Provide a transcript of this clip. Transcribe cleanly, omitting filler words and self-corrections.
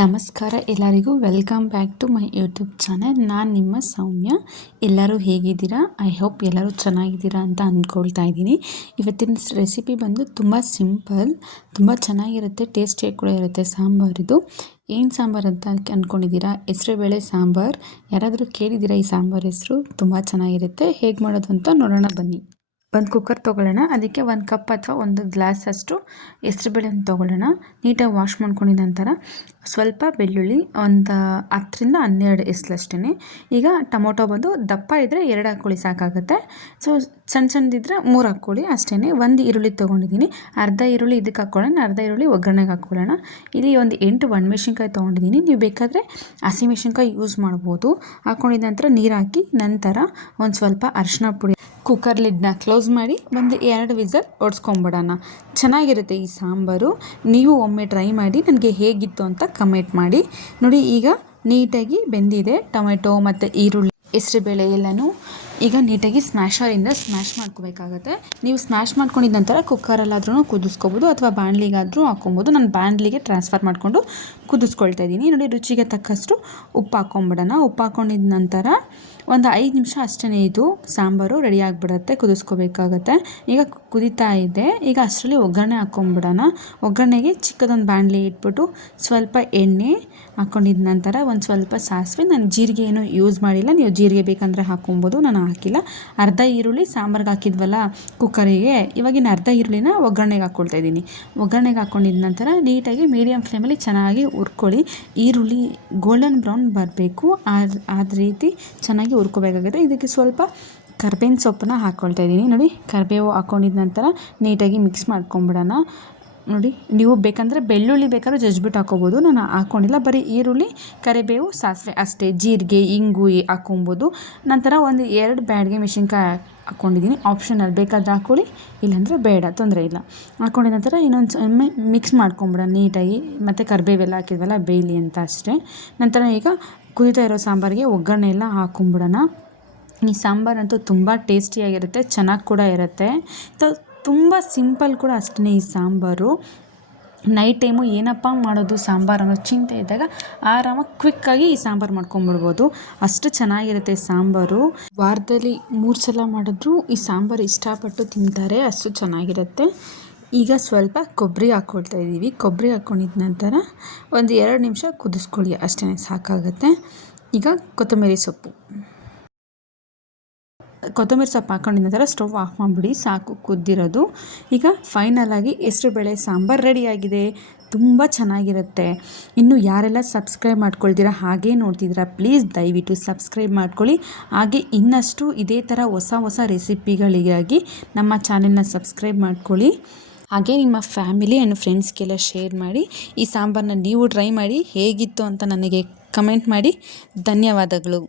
ನಮಸ್ಕಾರ ಎಲ್ಲರಿಗೂ welcome back to my YouTube channel. ನಾನು ನಿಮ್ಮ ಸೌಮ್ಯ. ಎಲ್ಲರೂ ಹೇಗಿದ್ದೀರಾ? ಐ ಹೋಪ್ ಎಲ್ಲರೂ ಚೆನ್ನಾಗಿದ್ದೀರಾ ಅಂತ ಅಂದ್ಕೊಳ್ತಾ ಇದ್ದೀನಿ. ಇವತ್ತಿನ ರೆಸಿಪಿ ಬಂದು ತುಂಬ ಸಿಂಪಲ್, ತುಂಬ ಚೆನ್ನಾಗಿರುತ್ತೆ, ಟೇಸ್ಟಿಯಾಗಿ ಕೂಡ ಇರುತ್ತೆ. ಸಾಂಬಾರಿದು ಏನು ಸಾಂಬಾರು ಅಂತ ಅಂದ್ಕೊಂಡಿದ್ದೀರಾ? ಹೆಸರುಬೇಳೆ ಸಾಂಬಾರು. ಯಾರಾದರೂ ಕೇಳಿದ್ದೀರಾ ಈ ಸಾಂಬಾರು ಹೆಸರು? ತುಂಬ ಚೆನ್ನಾಗಿರುತ್ತೆ. ಹೇಗೆ ಮಾಡೋದು ಅಂತ ನೋಡೋಣ ಬನ್ನಿ. ಒಂದು ಕುಕ್ಕರ್ ತೊಗೊಳ್ಳೋಣ. ಅದಕ್ಕೆ 1 ಕಪ್ ಅಥವಾ 1 ಗ್ಲಾಸ್ ಅಷ್ಟು ಹೆಸರುಬೇಳೆನ ತೊಗೊಳ್ಳೋಣ. ನೀಟಾಗಿ ವಾಶ್ ಮಾಡ್ಕೊಂಡಿದ ನಂತರ ಸ್ವಲ್ಪ ಬೆಳ್ಳುಳ್ಳಿ, ಒಂದು 10ರಿಂದ 12 ಎಸಲಷ್ಟೇ. ಈಗ ಟೊಮೊಟೊ ಬಂದು ದಪ್ಪ ಇದ್ದರೆ 2 ಹಾಕ್ಕೊಳ್ಳಿ ಸಾಕಾಗುತ್ತೆ. ಸೊ ಸಣ್ಣದಿದ್ದರೆ 3 ಹಾಕ್ಕೊಳ್ಳಿ ಅಷ್ಟೇ. ಒಂದು ಈರುಳ್ಳಿ ತೊಗೊಂಡಿದ್ದೀನಿ. ಅರ್ಧ ಈರುಳ್ಳಿ ಇದಕ್ಕೆ ಹಾಕ್ಕೊಳ್ಳೋಣ, ಅರ್ಧ ಈರುಳ್ಳಿ ಒಗ್ಗರಣೆಗೆ ಹಾಕ್ಕೊಳ್ಳೋಣ. ಇಲ್ಲಿ ಒಂದು 8 ಒಣಮೆಣ್ಸಿನ್ಕಾಯಿ ತೊಗೊಂಡಿದ್ದೀನಿ. ನೀವು ಬೇಕಾದರೆ ಹಸಿಮೆಣ್ಸಿನ್ಕಾಯಿ ಯೂಸ್ ಮಾಡ್ಬೋದು. ಹಾಕ್ಕೊಂಡಿದ ನಂತರ ನೀರು ಹಾಕಿ, ನಂತರ ಒಂದು ಸ್ವಲ್ಪ ಅರಿಶಿನ ಪುಡಿ, ಕುಕ್ಕರ್ ಲಿಡ್ನ ಕ್ಲೋಸ್ ಮಾಡಿ ಒಂದು 2 ವಿಸಲ್ ಹೊಡ್ಸ್ಕೊಂಬಿಡೋಣ. ಚೆನ್ನಾಗಿರುತ್ತೆ ಈ ಸಾಂಬಾರು. ನೀವು ಒಮ್ಮೆ ಟ್ರೈ ಮಾಡಿ ನನಗೆ ಹೇಗಿತ್ತು ಅಂತ ಕಮೆಂಟ್ ಮಾಡಿ. ನೋಡಿ, ಈಗ ನೀಟಾಗಿ ಬೆಂದಿದೆ ಟೊಮೆಟೊ ಮತ್ತು ಈರುಳ್ಳಿ, ಹೆಸರುಬೇಳೆ ಎಲ್ಲನೂ. ಈಗ ನೀಟಾಗಿ ಸ್ಮ್ಯಾಶರಿಂದ ಸ್ಮ್ಯಾಶ್ ಮಾಡ್ಕೋಬೇಕಾಗತ್ತೆ. ನೀವು ಸ್ಮ್ಯಾಶ್ ಮಾಡ್ಕೊಂಡಿದ್ದ ನಂತರ ಕುಕ್ಕರಲ್ಲಾದ್ರೂ ಕುದಿಸ್ಕೋಬೋದು ಅಥವಾ ಬಾಣಲಿಗಾದರೂ ಹಾಕ್ಕೊಬೋದು. ನಾನು ಬಾಣಲಿಗೆ ಟ್ರಾನ್ಸ್ಫರ್ ಮಾಡಿಕೊಂಡು ಕುದಿಸ್ಕೊಳ್ತಾ ಇದ್ದೀನಿ. ನೋಡಿ, ರುಚಿಗೆ ತಕ್ಕಷ್ಟು ಉಪ್ಪು ಹಾಕ್ಕೊಂಬಿಡೋಣ. ಉಪ್ಪು ಹಾಕ್ಕೊಂಡಿದ್ದ ನಂತರ ಒಂದು 5 ನಿಮಿಷ ಅಷ್ಟೇ ಇದು ಸಾಂಬಾರು ರೆಡಿ ಆಗಿಬಿಡುತ್ತೆ. ಕುದಿಸ್ಕೋಬೇಕಾಗತ್ತೆ. ಈಗ ಕುದೀತಾ ಇದೆ. ಈಗ ಅಷ್ಟರಲ್ಲಿ ಒಗ್ಗರಣೆ ಹಾಕ್ಕೊಂಬಿಡೋಣ. ಒಗ್ಗರಣೆಗೆ ಚಿಕ್ಕದೊಂದು ಬಾಣಲಿ ಇಟ್ಬಿಟ್ಟು ಸ್ವಲ್ಪ ಎಣ್ಣೆ ಹಾಕ್ಕೊಂಡಿದ್ದ ನಂತರ ಒಂದು ಸ್ವಲ್ಪ ಸಾಸಿವೆ. ನಾನು ಜೀರಿಗೆ ಏನು ಯೂಸ್ ಮಾಡಿಲ್ಲ, ನೀವು ಜೀರಿಗೆ ಬೇಕಂದರೆ ಹಾಕ್ಕೊಬೋದು, ನಾನು ಹಾಕಿಲ್ಲ. ಅರ್ಧ ಈರುಳ್ಳಿ ಸಾಂಬಾರ್ಗೆ ಹಾಕಿದ್ವಲ್ಲ ಕುಕ್ಕರಿಗೆ, ಇವಾಗಿನ ಅರ್ಧ ಈರುಳ್ಳಿನ ಒಗ್ಗರಣೆಗೆ ಹಾಕ್ಕೊಳ್ತಾ ಇದ್ದೀನಿ. ಒಗ್ಗರಣೆಗೆ ಹಾಕ್ಕೊಂಡಿದ್ದ ನಂತರ ನೀಟಾಗಿ ಮೀಡಿಯಮ್ ಫ್ಲೇಮಲ್ಲಿ ಚೆನ್ನಾಗಿ ಹುರ್ಕೊಳ್ಳಿ. ಈರುಳ್ಳಿ ಗೋಲ್ಡನ್ ಬ್ರೌನ್ ಬರಬೇಕು, ಆದ ರೀತಿ ಚೆನ್ನಾಗಿ ಹುರ್ಕೋಬೇಕಾಗುತ್ತೆ. ಇದಕ್ಕೆ ಸ್ವಲ್ಪ ಕರ್ಬೇವಿನ ಸೊಪ್ಪನ್ನ ಹಾಕ್ಕೊಳ್ತಾ ಇದ್ದೀನಿ. ನೋಡಿ, ಕರಿಬೇವು ಹಾಕ್ಕೊಂಡಿದ್ದ ನಂತರ ನೀಟಾಗಿ ಮಿಕ್ಸ್ ಮಾಡ್ಕೊಂಬಿಡೋಣ. ನೋಡಿ, ನೀವು ಬೇಕಂದರೆ ಬೆಳ್ಳುಳ್ಳಿ ಬೇಕಾದ್ರೂ ಜಜ್ಬಿಟ್ಟು ಹಾಕ್ಕೋಬೋದು. ನಾನು ಹಾಕ್ಕೊಂಡಿಲ್ಲ, ಬರೀ ಈರುಳ್ಳಿ, ಕರಿಬೇವು, ಸಾಸಿವೆ ಅಷ್ಟೇ. ಜೀರಿಗೆ, ಇಂಗು ಹಾಕ್ಕೊಬೋದು. ನಂತರ ಒಂದು 2 ಬ್ಯಾಡಗೆ ಮೆಣಸಿನ್ಕಾಯಿ ಹಾಕ್ಕೊಂಡಿದ್ದೀನಿ. ಆಪ್ಷನಲ್, ಬೇಕಾದ್ರೆ ಹಾಕ್ಕೊಳ್ಳಿ, ಇಲ್ಲಾಂದರೆ ಬೇಡ, ತೊಂದರೆ ಇಲ್ಲ. ಹಾಕ್ಕೊಂಡಿದ ನಂತರ ಇನ್ನೊಂದು ಮಿಕ್ಸ್ ಮಾಡ್ಕೊಂಬಿಡೋಣ ನೀಟಾಗಿ. ಮತ್ತು ಕರಿಬೇವೆಲ್ಲ ಹಾಕಿದ್ವಲ್ಲ ಬೇಯಲಿ ಅಂತ ಅಷ್ಟೇ. ನಂತರ ಈಗ ಕುದೀತಾ ಇರೋ ಸಾಂಬಾರಿಗೆ ಒಗ್ಗರಣೆ ಎಲ್ಲ ಹಾಕ್ಕೊಂಬಿಡೋಣ. ಈ ಸಾಂಬಾರಂತೂ ತುಂಬ ಟೇಸ್ಟಿಯಾಗಿರುತ್ತೆ, ಚೆನ್ನಾಗಿ ಕೂಡ ಇರುತ್ತೆ. ತುಂಬ ಸಿಂಪಲ್ ಕೂಡ ಅಷ್ಟೇ ಈ ಸಾಂಬಾರು. ನೈಟ್ ಟೈಮು ಏನಪ್ಪ ಮಾಡೋದು ಸಾಂಬಾರು ಅನ್ನೋ ಚಿಂತೆ ಇದ್ದಾಗ ಆರಾಮಾಗಿ ಕ್ವಿಕ್ಕಾಗಿ ಈ ಸಾಂಬಾರು ಮಾಡ್ಕೊಂಬಿಡ್ಬೋದು. ಅಷ್ಟು ಚೆನ್ನಾಗಿರುತ್ತೆ ಸಾಂಬಾರು. ವಾರದಲ್ಲಿ 3 ಸಲ ಮಾಡಿದ್ರೂ ಈ ಸಾಂಬಾರು ಇಷ್ಟಪಟ್ಟು ತಿಂತಾರೆ, ಅಷ್ಟು ಚೆನ್ನಾಗಿರುತ್ತೆ. ಈಗ ಸ್ವಲ್ಪ ಕೊಬ್ಬರಿ ಹಾಕ್ಕೊಳ್ತಾ ಇದ್ದೀವಿ. ಕೊಬ್ಬರಿ ಹಾಕ್ಕೊಂಡಿದ್ದ ನಂತರ ಒಂದು 2 ನಿಮಿಷ ಕುದಿಸ್ಕೊಳ್ಳಿ ಅಷ್ಟೇ, ಸಾಕಾಗುತ್ತೆ. ಈಗ ಕೊತ್ತಂಬರಿ ಸೊಪ್ಪು ಹಾಕ್ಕೊಂಡಿದ ನಂತರ ಸ್ಟವ್ ಆಫ್ ಮಾಡಿಬಿಡಿ, ಸಾಕು ಕುದ್ದಿರೋದು. ಈಗ ಫೈನಲಾಗಿ ಹೆಸರುಬೇಳೆ ಸಾಂಬಾರು ರೆಡಿಯಾಗಿದೆ. ತುಂಬ ಚೆನ್ನಾಗಿರುತ್ತೆ. ಇನ್ನು ಯಾರೆಲ್ಲ ಸಬ್ಸ್ಕ್ರೈಬ್ ಮಾಡ್ಕೊಳ್ತೀರಾ, ಹಾಗೇ ನೋಡ್ತಿದ್ದೀರಾ, ಪ್ಲೀಸ್ ದಯವಿಟ್ಟು ಸಬ್ಸ್ಕ್ರೈಬ್ ಮಾಡ್ಕೊಳ್ಳಿ. ಹಾಗೆ ಇನ್ನಷ್ಟು ಇದೇ ಥರ ಹೊಸ ರೆಸಿಪಿಗಳಿಗಾಗಿ ನಮ್ಮ ಚಾನೆಲ್ನ ಸಬ್ಸ್ಕ್ರೈಬ್ ಮಾಡ್ಕೊಳ್ಳಿ. ಹಾಗೆ ನಿಮ್ಮ ಫ್ಯಾಮಿಲಿ ಆ್ಯಂಡ್ ಫ್ರೆಂಡ್ಸ್ಗೆಲ್ಲ ಶೇರ್ ಮಾಡಿ. ಈ ಸಾಂಬಾರನ್ನ ನೀವು ಟ್ರೈ ಮಾಡಿ, ಹೇಗಿತ್ತು ಅಂತ ನನಗೆ ಕಮೆಂಟ್ ಮಾಡಿ. ಧನ್ಯವಾದಗಳು.